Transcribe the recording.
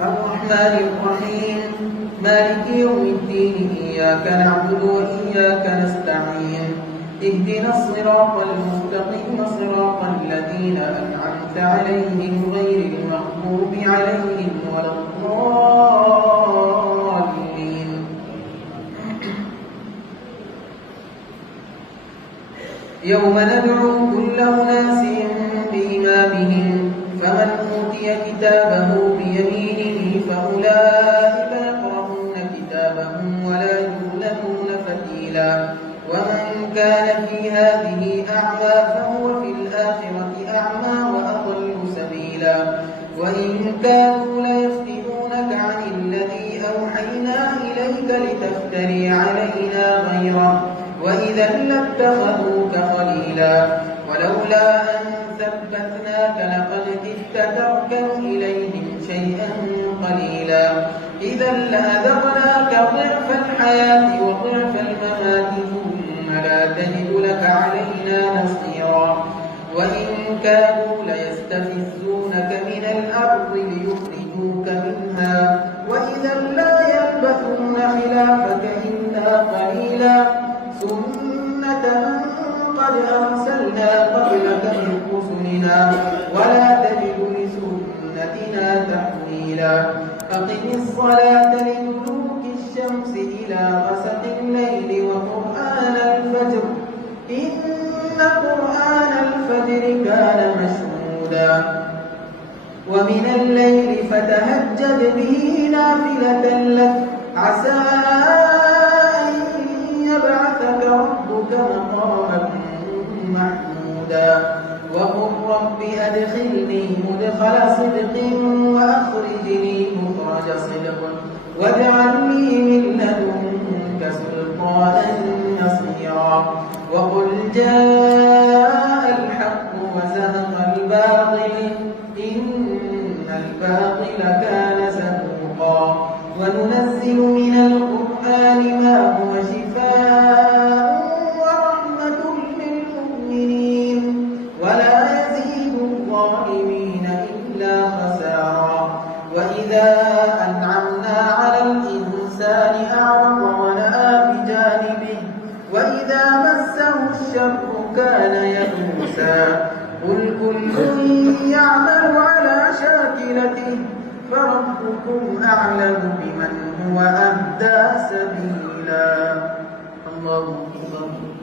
الرحمن الرحيم مالك يوم الدين إياك نعبد وإياك نستعين اهدنا الصراط المستقيم صراط الذين أنعمت عليهم غير المغضوب عليهم ولا الضالين. يوم ندعو كل أناس بإمامهم فمن أوتي كتابه بيمينه فأولئك يقرؤون كتابهم ولا يظلمون فتيلا ومن كان في هذه أعمى فهو في الآخرة أعمى وأضل سبيلا وإن كانوا ليفتنونك عن الذي أوحينا إليك لتفتري علينا غيره وإذا لاتخذوك خليلا ولولا أن ثبتناك لقد كدت تركن إليهم شيئا قليلا إذا لأذقناك ضعف الحياة وضعف الممات ثم لا تجد لك علينا نصيرا وإن كانوا ليستفزونك من الأرض ليخرجوك منها وإذا لا يلبثون خلافك إلا قليلا سنة قد أرسلنا قبلك من رسلنا ولا تجد لسنتنا تحويلا أقم الصلاة لدلوك الشمس إلى غسق الليل وقرآن الفجر إن قرآن الفجر كان مشهودا ومن الليل فتهجد به نافلة لك عسى أن يبعثك ربك مقاما محمودا وقل رب أدخلني مدخل صدق وأخرجني مخرج صدق واجعل لي من لدنك سلطانا نصيرا وقل جاء الحق وزهق الباطل إن الباطل كان زهوقا وننزل من القرآن ما هو شفاء ورحمة للمؤمنين ولا يزيد الظالمين إلا خسارا وإذا أنعمنا على الإنسان أعرض ونأى بجانبه وإذا مسه الشر كان يئوسا قل كل يعمل على شاكلته فربكم أعلم بمن هو أهدى سبيلا. الله أكبر.